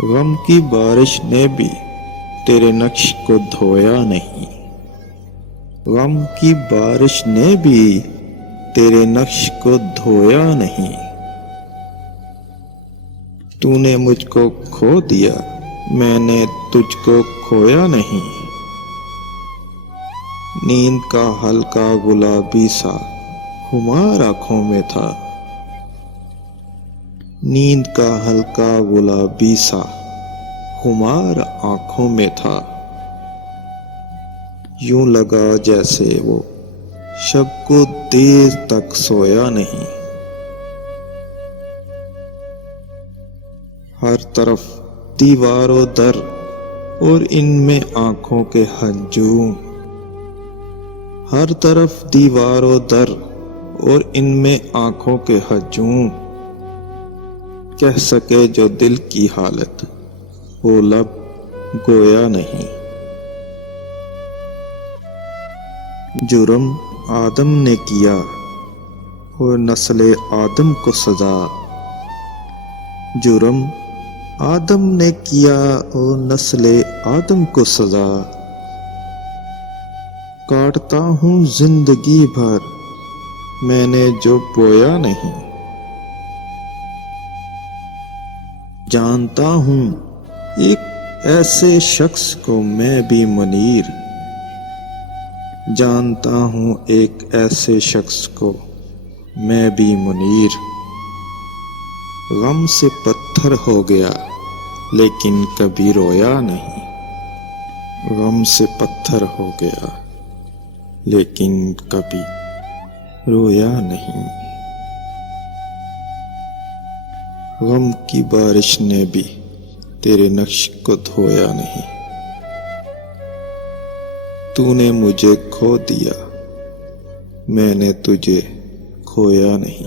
गम की बारिश ने भी तेरे नक्श को धोया नहीं। गम की बारिश ने भी तेरे नक्श को धोया नहीं। तूने मुझको खो दिया, मैंने तुझको खोया नहीं। नींद का हल्का गुलाबी सा खुमार आंखों में था। नींद का हल्का गुलाबी सा खुमार आंखों में था। यूं लगा जैसे वो शब को देर तक सोया नहीं। हर तरफ दीवारों दर और इनमें आंखों के हजूम। हर तरफ दीवारों दर और इनमें आंखों के हजूम। कह सके जो दिल की हालत, वो लब गोया नहीं। जुर्म आदम ने किया और नस्ले आदम को सजा। जुर्म आदम ने किया और नस्ले आदम को सजा। काटता हूँ जिंदगी भर मैंने जो बोया नहीं। जानता हूँ एक ऐसे शख्स को मैं भी मुनीर। जानता हूँ एक ऐसे शख्स को मैं भी मुनीर। गम से पत्थर हो गया लेकिन कभी रोया नहीं। गम से पत्थर हो गया लेकिन कभी रोया नहीं। गम की बारिश ने भी तेरे नक्श को धोया नहीं। तूने मुझे खो दिया, मैंने तुझे खोया नहीं।